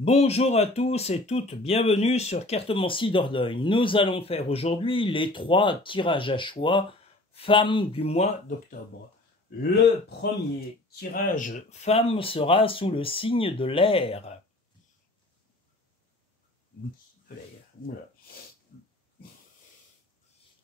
Bonjour à tous et toutes, bienvenue sur Cartomancie Dordogne. Nous allons faire aujourd'hui les 3 tirages à choix femmes du mois d'octobre. Le premier tirage femme sera sous le signe de l'air.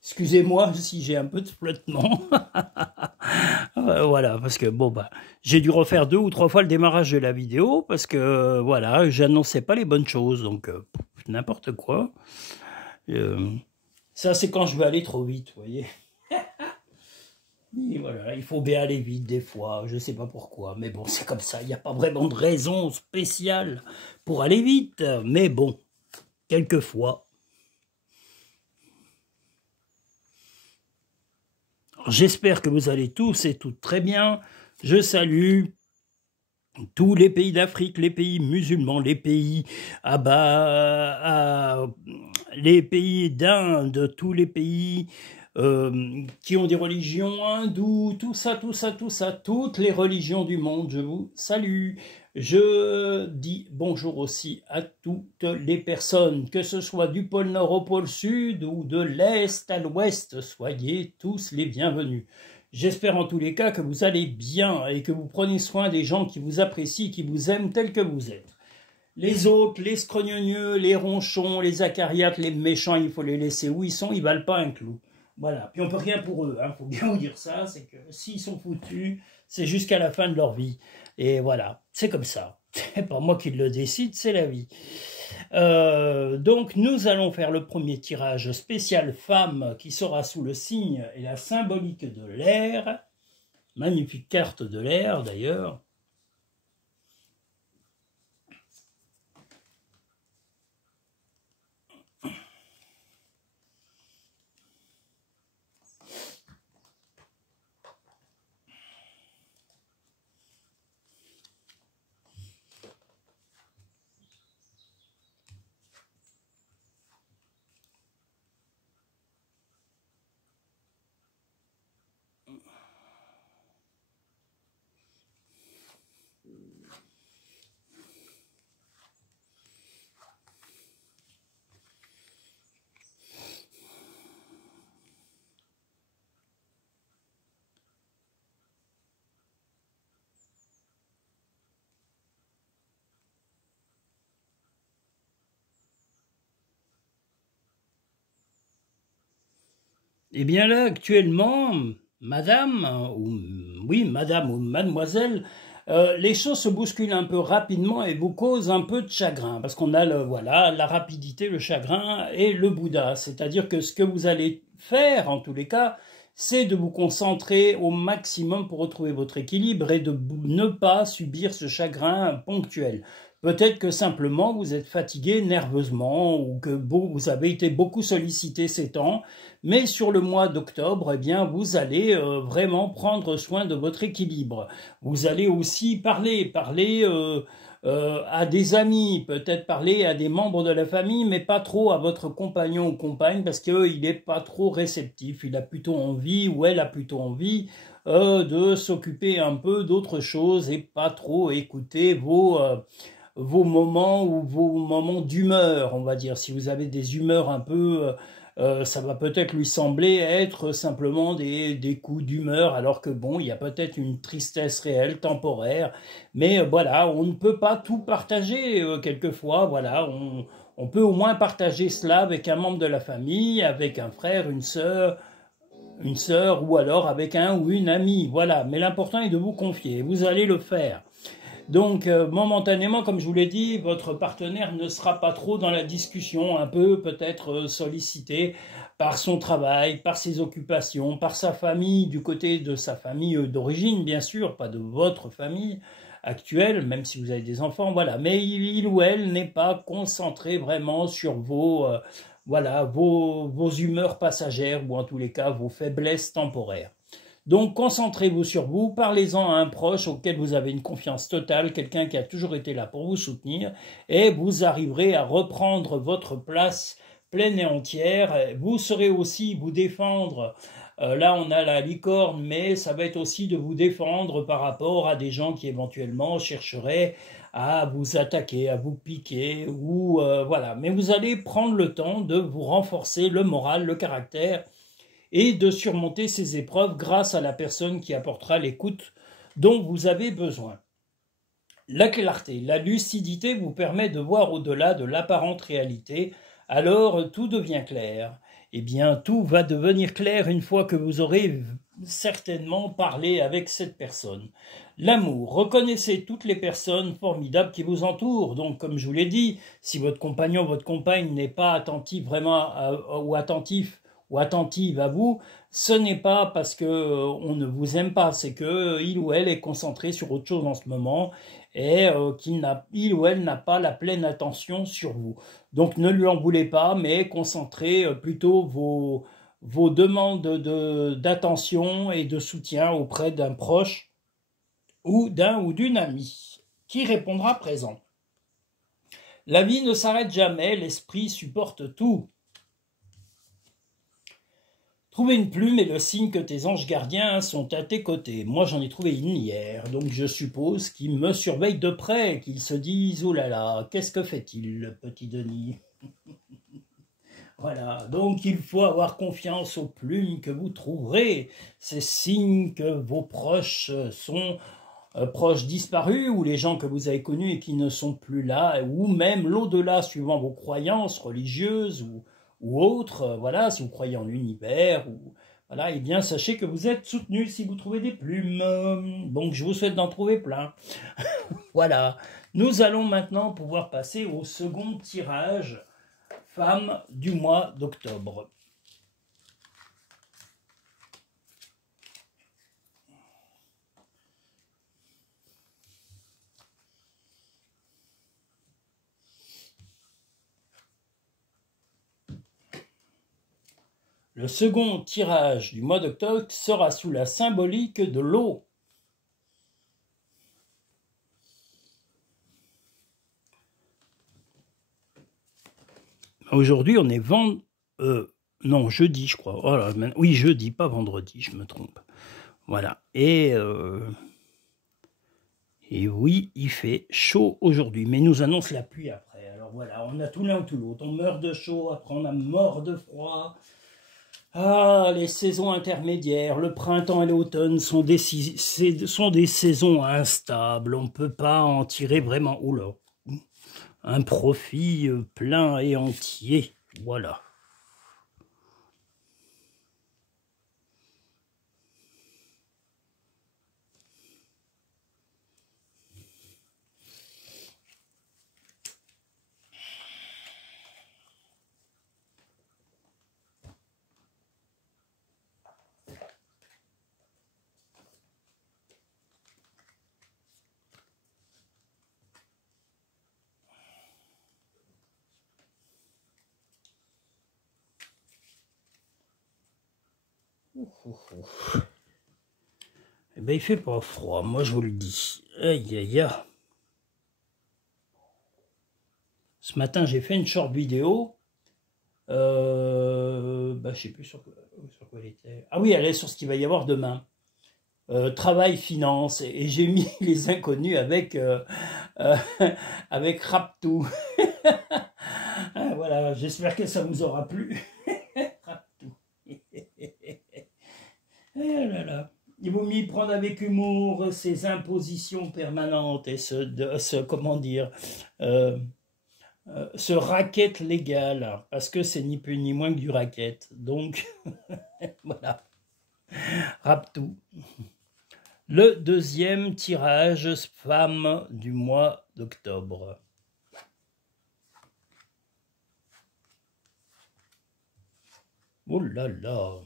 Excusez-moi si j'ai un peu de flottement. Voilà, parce que j'ai dû refaire 2 ou 3 fois le démarrage de la vidéo parce que voilà, j'annonçais pas les bonnes choses, donc n'importe quoi. Ça, c'est quand je veux aller trop vite, vous voyez. Et voilà, il faut bien aller vite des fois, je sais pas pourquoi, mais bon, c'est comme ça, il n'y a pas vraiment de raison spéciale pour aller vite, mais bon, quelquefois. J'espère que vous allez tous et toutes très bien. Je salue tous les pays d'Afrique, les pays musulmans, les pays les pays d'Inde, tous les pays qui ont des religions hindoues, tout ça, toutes les religions du monde, je vous salue. Je dis bonjour aussi à toutes les personnes, que ce soit du pôle Nord au pôle Sud ou de l'Est à l'Ouest, soyez tous les bienvenus. J'espère en tous les cas que vous allez bien et que vous prenez soin des gens qui vous apprécient, qui vous aiment tels que vous êtes. Les autres, les scrogneux, les ronchons, les acariates, les méchants, il faut les laisser où ils sont, ils valent pas un clou. Voilà, puis on peut rien pour eux, faut bien vous dire ça, c'est que s'ils sont foutus, c'est jusqu'à la fin de leur vie. Et voilà, c'est comme ça. C'est pas moi qui le décide, c'est la vie. Donc nous allons faire le premier tirage spécial femme qui sera sous le signe et la symbolique de l'air. Magnifique carte de l'air d'ailleurs. Eh bien là, actuellement, madame ou mademoiselle, les choses se bousculent un peu rapidement et vous causent un peu de chagrin, parce qu'on a la rapidité, le chagrin et le Bouddha. C'est-à-dire que ce que vous allez faire, en tous les cas, c'est de vous concentrer au maximum pour retrouver votre équilibre et de ne pas subir ce chagrin ponctuel. Peut-être que simplement vous êtes fatigué nerveusement ou que vous avez été beaucoup sollicité ces temps, mais sur le mois d'octobre, eh bien, vous allez vraiment prendre soin de votre équilibre. Vous allez aussi parler à des amis, peut-être parler à des membres de la famille, mais pas trop à votre compagnon ou compagne, parce qu'il n'est pas trop réceptif. Il a plutôt envie, ou elle a plutôt envie, de s'occuper un peu d'autre chose et pas trop écouter vos moments ou vos moments d'humeur, on va dire. Si vous avez des humeurs un peu... ça va peut-être lui sembler être simplement des coups d'humeur, alors que bon, il y a peut-être une tristesse réelle, temporaire, mais voilà, on ne peut pas tout partager quelquefois, voilà, on peut au moins partager cela avec un membre de la famille, avec un frère, une sœur, ou alors avec un ou une amie, voilà, mais l'important est de vous confier, vous allez le faire. Donc, momentanément, comme je vous l'ai dit, votre partenaire ne sera pas trop dans la discussion, un peu peut-être sollicité par son travail, par ses occupations, par sa famille, du côté de sa famille d'origine, bien sûr, pas de votre famille actuelle, même si vous avez des enfants, voilà. Mais il ou elle n'est pas concentré vraiment sur vos humeurs passagères, ou en tous les cas, vos faiblesses temporaires. Donc, concentrez-vous sur vous, parlez-en à un proche auquel vous avez une confiance totale, quelqu'un qui a toujours été là pour vous soutenir, et vous arriverez à reprendre votre place pleine et entière. Vous saurez aussi vous défendre Là, on a la licorne, mais ça va être aussi de vous défendre par rapport à des gens qui éventuellement chercheraient à vous attaquer, à vous piquer, ou voilà. Mais vous allez prendre le temps de vous renforcer le moral, le caractère, et de surmonter ces épreuves grâce à la personne qui apportera l'écoute dont vous avez besoin. La clarté, la lucidité vous permet de voir au-delà de l'apparente réalité, alors tout devient clair. Eh bien, tout va devenir clair une fois que vous aurez certainement parlé avec cette personne. L'amour, reconnaissez toutes les personnes formidables qui vous entourent. Donc, comme je vous l'ai dit, si votre compagnon, votre compagne n'est pas attentif vraiment ou attentif ou attentive à vous, ce n'est pas parce que on ne vous aime pas, c'est que il ou elle est concentré sur autre chose en ce moment et il ou elle n'a pas la pleine attention sur vous. Donc ne lui en voulez pas, mais concentrez plutôt vos demandes d'attention et de soutien auprès d'un proche ou d'un ou d'une amie qui répondra présent. La vie ne s'arrête jamais, l'esprit supporte tout. Trouver une plume est le signe que tes anges gardiens sont à tes côtés. Moi, j'en ai trouvé une hier, donc je suppose qu'ils me surveillent de près, qu'ils se disent « Oh là là, qu'est-ce que fait-il, le petit Denis ?» Voilà, donc il faut avoir confiance aux plumes que vous trouverez. C'est signe que vos proches sont proches disparus, ou les gens que vous avez connus et qui ne sont plus là, ou même l'au-delà, suivant vos croyances religieuses ou autres, voilà, si vous croyez en l'univers, ou voilà, eh bien sachez que vous êtes soutenu si vous trouvez des plumes. Donc je vous souhaite d'en trouver plein. Voilà, nous allons maintenant pouvoir passer au second tirage, femme du mois d'octobre. Le second tirage du mois d'octobre sera sous la symbolique de l'eau. Aujourd'hui, on est non, jeudi, je crois. Oh là, oui, jeudi, pas vendredi, je me trompe. Voilà. Et oui, il fait chaud aujourd'hui, mais nous annonce la pluie après. Alors voilà, on a tout l'un ou tout l'autre. On meurt de chaud, après on a mort de froid. Ah, les saisons intermédiaires, le printemps et l'automne sont des saisons instables. On ne peut pas en tirer vraiment un profit plein et entier. Voilà. Eh ben, il fait pas froid, moi je vous le dis. Aïe aïe aïe. Ce matin, j'ai fait une short vidéo. Je sais plus sur quoi elle était. Ah oui, elle est sur ce qu'il va y avoir demain. Travail, finance. Et j'ai mis les inconnus avec, avec Raptou. Voilà, j'espère que ça vous aura plu. Raptou. Eh là là. Il vaut mieux prendre avec humour ces impositions permanentes et comment dire, ce racket légal, parce que c'est ni plus ni moins que du racket. Donc, voilà. Raptou. Le deuxième tirage femme du mois d'octobre. Oh là là.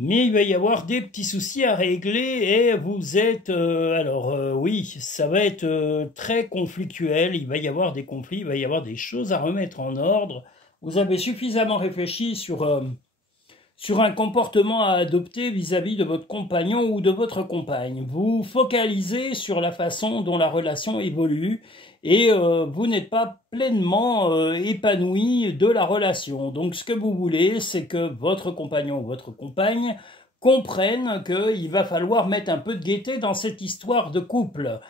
Mais il va y avoir des petits soucis à régler et vous êtes... oui, ça va être très conflictuel, il va y avoir des conflits, il va y avoir des choses à remettre en ordre. Vous avez suffisamment réfléchi sur sur un comportement à adopter vis-à-vis de votre compagnon ou de votre compagne. Vous focalisez sur la façon dont la relation évolue et vous n'êtes pas pleinement épanoui de la relation. Donc ce que vous voulez, c'est que votre compagnon ou votre compagne comprennent qu'il va falloir mettre un peu de gaieté dans cette histoire de couple.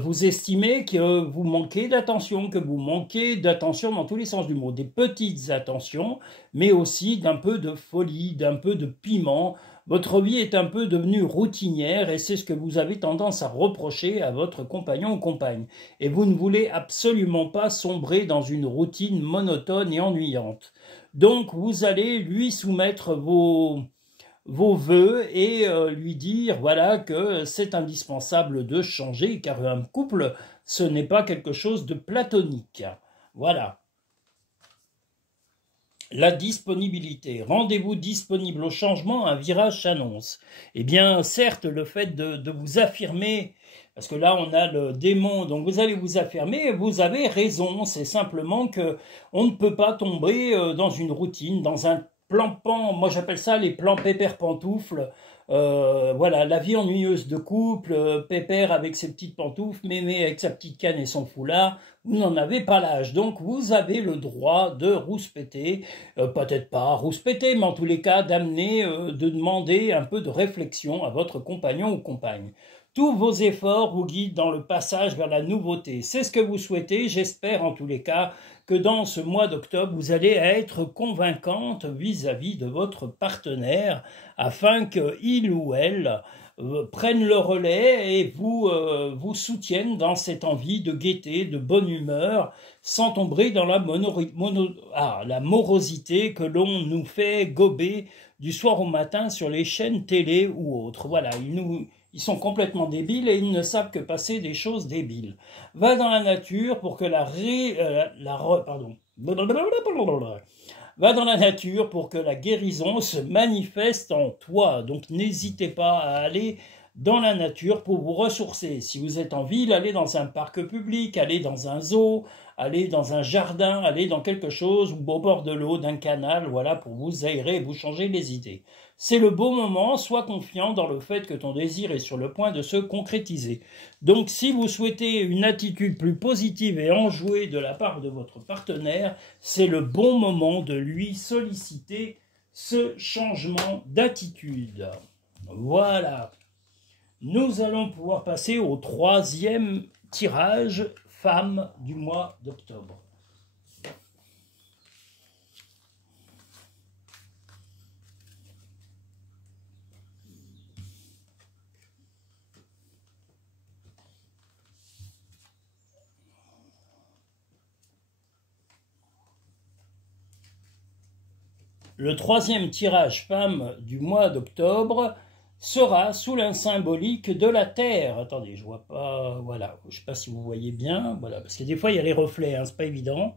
Vous estimez que vous manquez d'attention, dans tous les sens du mot, des petites attentions, mais aussi d'un peu de folie, d'un peu de piment. Votre vie est un peu devenue routinière et c'est ce que vous avez tendance à reprocher à votre compagnon ou compagne. Et vous ne voulez absolument pas sombrer dans une routine monotone et ennuyante. Donc vous allez lui soumettre vos vœux et lui dire voilà que c'est indispensable de changer car un couple ce n'est pas quelque chose de platonique. Voilà. La disponibilité. Rendez-vous disponible au changement, un virage s'annonce. Eh bien, certes, le fait de vous affirmer, parce que là, on a le démon, donc vous allez vous affirmer, vous avez raison, c'est simplement que on ne peut pas tomber dans une routine, dans un plan-pan, moi j'appelle ça les plans pépère-pantoufles, voilà, la vie ennuyeuse de couple, Pépère avec ses petites pantoufles, Mémé avec sa petite canne et son foulard, vous n'en avez pas l'âge, donc vous avez le droit de rouspéter, peut-être pas rouspéter, mais en tous les cas d'amener, de demander un peu de réflexion à votre compagnon ou compagne. Tous vos efforts vous guident dans le passage vers la nouveauté. C'est ce que vous souhaitez, j'espère en tous les cas que dans ce mois d'octobre, vous allez être convaincante vis-à-vis de votre partenaire afin qu'il ou elle prennent le relais et vous soutiennent dans cette envie de gaieté, de bonne humeur, sans tomber dans la morosité que l'on nous fait gober du soir au matin sur les chaînes télé ou autres. Voilà, ils sont complètement débiles et ils ne savent que passer des choses débiles. Va dans la nature pour que Va dans la nature pour que la guérison se manifeste en toi. Donc n'hésitez pas à aller dans la nature pour vous ressourcer. Si vous êtes en ville, allez dans un parc public, allez dans un zoo, allez dans un jardin, allez dans quelque chose ou au bord de l'eau, d'un canal, voilà, pour vous aérer et vous changer les idées. C'est le beau moment, sois confiant dans le fait que ton désir est sur le point de se concrétiser. Donc si vous souhaitez une attitude plus positive et enjouée de la part de votre partenaire, c'est le bon moment de lui solliciter ce changement d'attitude. Voilà. Nous allons pouvoir passer au troisième tirage femme du mois d'octobre. Le troisième tirage femme du mois d'octobre sera sous la symbolique de la Terre. Attendez, je vois pas, voilà, je sais pas si vous voyez bien, voilà, parce que des fois il y a les reflets, hein, c'est pas évident.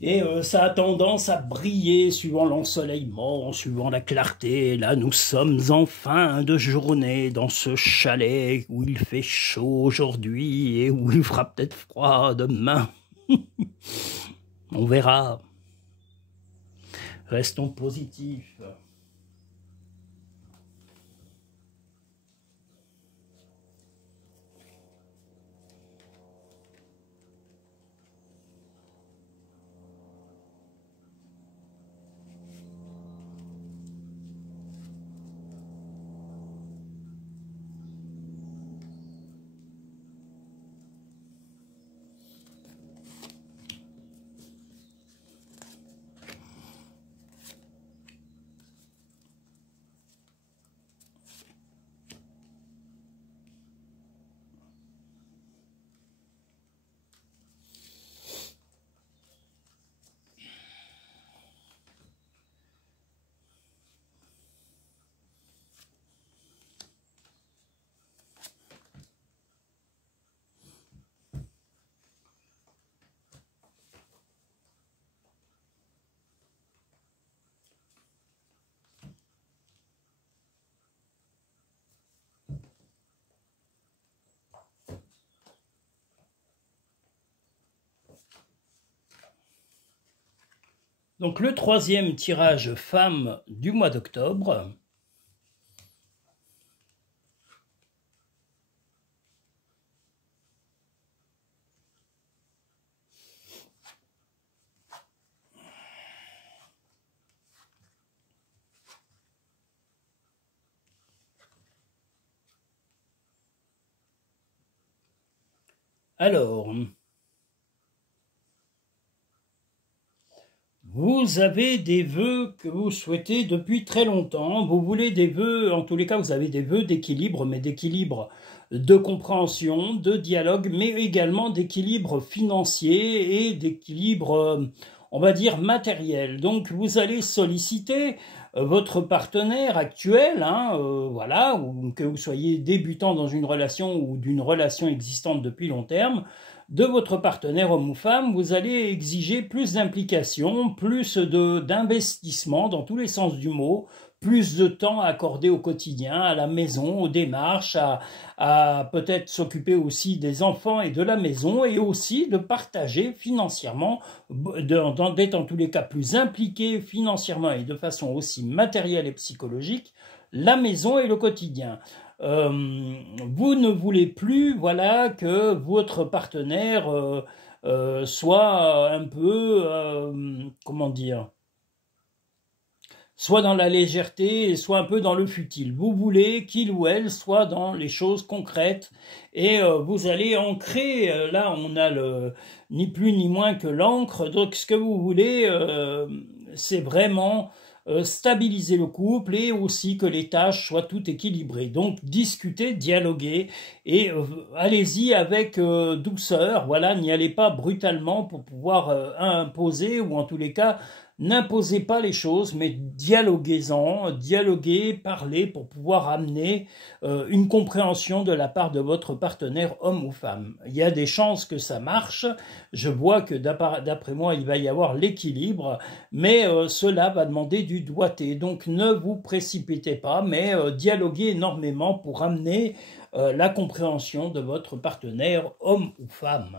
Et ça a tendance à briller suivant l'ensoleillement, suivant la clarté. Là, nous sommes en fin de journée dans ce chalet où il fait chaud aujourd'hui et où il fera peut-être froid demain. On verra. Restons positifs. Donc le troisième tirage femme du mois d'octobre. Alors, vous avez des vœux que vous souhaitez depuis très longtemps. Vous voulez des vœux, en tous les cas, vous avez des vœux d'équilibre, mais d'équilibre de compréhension, de dialogue, mais également d'équilibre financier et d'équilibre, on va dire, matériel. Donc, vous allez solliciter votre partenaire actuel, hein, voilà, ou que vous soyez débutant dans une relation ou d'une relation existante depuis long terme, de votre partenaire homme ou femme, vous allez exiger plus d'implication, plus d'investissement dans tous les sens du mot, plus de temps accordé au quotidien, à la maison, aux démarches, à peut-être s'occuper aussi des enfants et de la maison, et aussi de partager financièrement, d'être en tous les cas plus impliqué financièrement et de façon aussi matérielle et psychologique, la maison et le quotidien. Vous ne voulez plus, voilà, que votre partenaire soit un peu, comment dire, soit dans la légèreté, soit un peu dans le futile. Vous voulez qu'il ou elle soit dans les choses concrètes et vous allez ancrer, là on a ni plus ni moins que l'encre, donc ce que vous voulez, c'est vraiment stabiliser le couple et aussi que les tâches soient toutes équilibrées. Donc discutez, dialoguez et allez-y avec douceur, voilà, n'y allez pas brutalement pour pouvoir imposer ou en tous les cas n'imposez pas les choses, mais dialoguez-en, dialoguez, parlez pour pouvoir amener une compréhension de la part de votre partenaire homme ou femme. Il y a des chances que ça marche, je vois que d'après moi il va y avoir l'équilibre, mais cela va demander du doigté, donc ne vous précipitez pas, mais dialoguez énormément pour amener la compréhension de votre partenaire homme ou femme.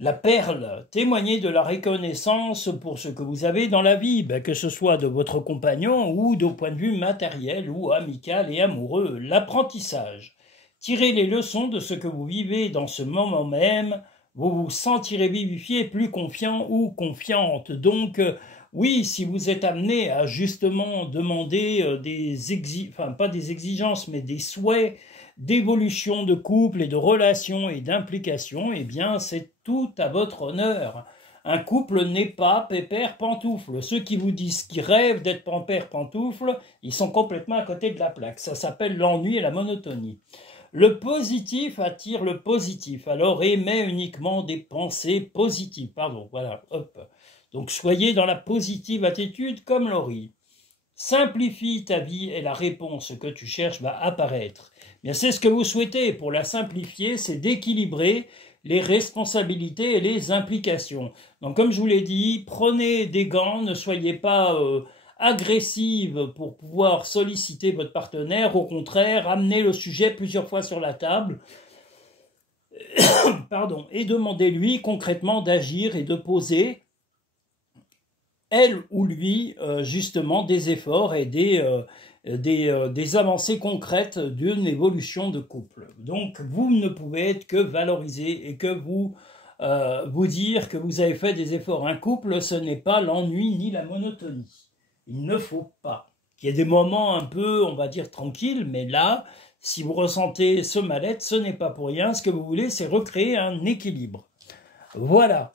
La perle, témoignez de la reconnaissance pour ce que vous avez dans la vie, que ce soit de votre compagnon ou d'un point de vue matériel ou amical et amoureux. L'apprentissage, tirez les leçons de ce que vous vivez dans ce moment même, vous vous sentirez vivifié, plus confiant ou confiante. Donc, oui, si vous êtes amené à justement demander pas des exigences, mais des souhaits, d'évolution de couple et de relations et d'implication, eh bien, c'est tout à votre honneur. Un couple n'est pas pépère pantoufle. Ceux qui vous disent qu'ils rêvent d'être pépère pantoufle, ils sont complètement à côté de la plaque. Ça s'appelle l'ennui et la monotonie. Le positif attire le positif. Alors émets uniquement des pensées positives. Pardon, voilà, hop. Donc soyez dans la positive attitude comme Laurie. Simplifie ta vie et la réponse que tu cherches va apparaître. Bien, c'est ce que vous souhaitez. Pour la simplifier, c'est d'équilibrer les responsabilités et les implications. Donc, comme je vous l'ai dit, prenez des gants, ne soyez pas agressive pour pouvoir solliciter votre partenaire. Au contraire, amenez le sujet plusieurs fois sur la table. Pardon, et demandez-lui concrètement d'agir et de poser elle ou lui, justement, des efforts et des avancées concrètes d'une évolution de couple. Donc, vous ne pouvez être que valorisé et que vous dire que vous avez fait des efforts. Un couple, ce n'est pas l'ennui ni la monotonie. Il ne faut pas. Il y a des moments un peu, on va dire, tranquilles, mais là, si vous ressentez ce mal-être, ce n'est pas pour rien. Ce que vous voulez, c'est recréer un équilibre. Voilà.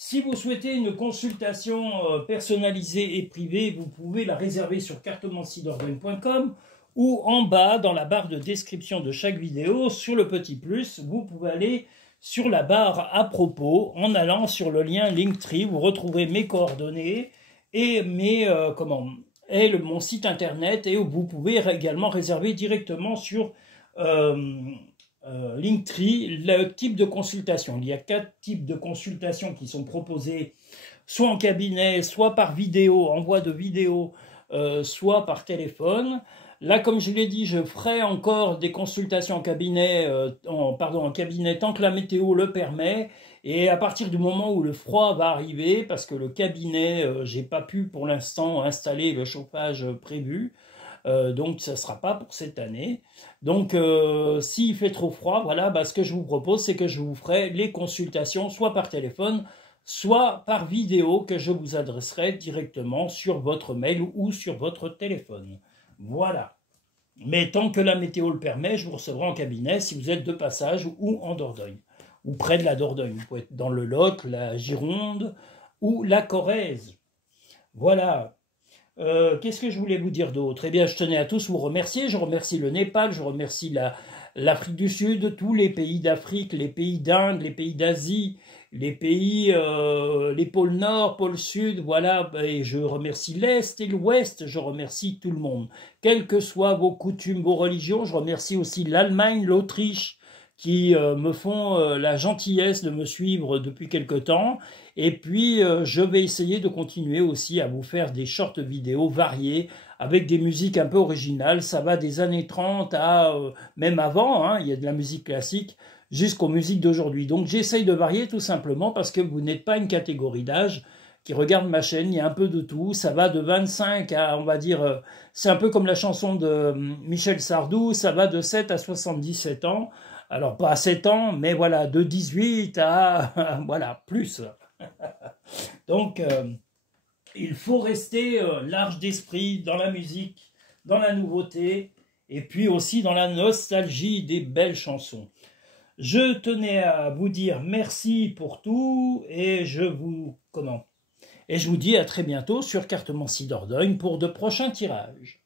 Si vous souhaitez une consultation personnalisée et privée, vous pouvez la réserver sur cartomanciedorben.com ou en bas, dans la barre de description de chaque vidéo, sur le petit plus, vous pouvez aller sur la barre à propos. En allant sur le lien Linktree, vous retrouverez mes coordonnées et mon site internet, et vous pouvez également réserver directement sur Linktree le type de consultation. Il y a 4 types de consultations qui sont proposées, soit en cabinet, soit par vidéo, envoi de vidéo, soit par téléphone. Là, comme je l'ai dit, je ferai encore des consultations en cabinet, en cabinet tant que la météo le permet. Et à partir du moment où le froid va arriver, parce que le cabinet, j'ai pas pu pour l'instant installer le chauffage prévu, donc ça ne sera pas pour cette année. Donc s'il fait trop froid, voilà, bah, ce que je vous propose, c'est que je vous ferai les consultations soit par téléphone, soit par vidéo que je vous adresserai directement sur votre mail ou sur votre téléphone. Voilà. Mais tant que la météo le permet, je vous recevrai en cabinet si vous êtes de passage ou en Dordogne, ou près de la Dordogne. Vous pouvez être dans le Lot, la Gironde ou la Corrèze. Voilà. Qu'est-ce que je voulais vous dire d'autre? Eh bien, je tenais à tous vous remercier. Je remercie le Népal, je remercie l'Afrique du Sud, tous les pays d'Afrique, les pays d'Inde, les pays d'Asie, les pays, les pôles Nord, pôle Sud, voilà. Et je remercie l'Est et l'Ouest, je remercie tout le monde. Quelles que soient vos coutumes, vos religions, je remercie aussi l'Allemagne, l'Autriche, qui me font la gentillesse de me suivre depuis quelque temps. Et puis, je vais essayer de continuer aussi à vous faire des shorts vidéos variés avec des musiques un peu originales. Ça va des années 30 à même avant, hein, il y a de la musique classique, jusqu'aux musiques d'aujourd'hui. Donc, j'essaye de varier tout simplement parce que vous n'êtes pas une catégorie d'âge qui regarde ma chaîne. Il y a un peu de tout. Ça va de 25 à, on va dire, c'est un peu comme la chanson de Michel Sardou, ça va de 7 à 77 ans. Alors, pas à 7 ans, mais voilà, de 18 à, voilà, plus. Donc, il faut rester large d'esprit dans la musique, dans la nouveauté, et puis aussi dans la nostalgie des belles chansons. Je tenais à vous dire merci pour tout, et je vous dis à très bientôt sur Cartomancie Dordogne pour de prochains tirages.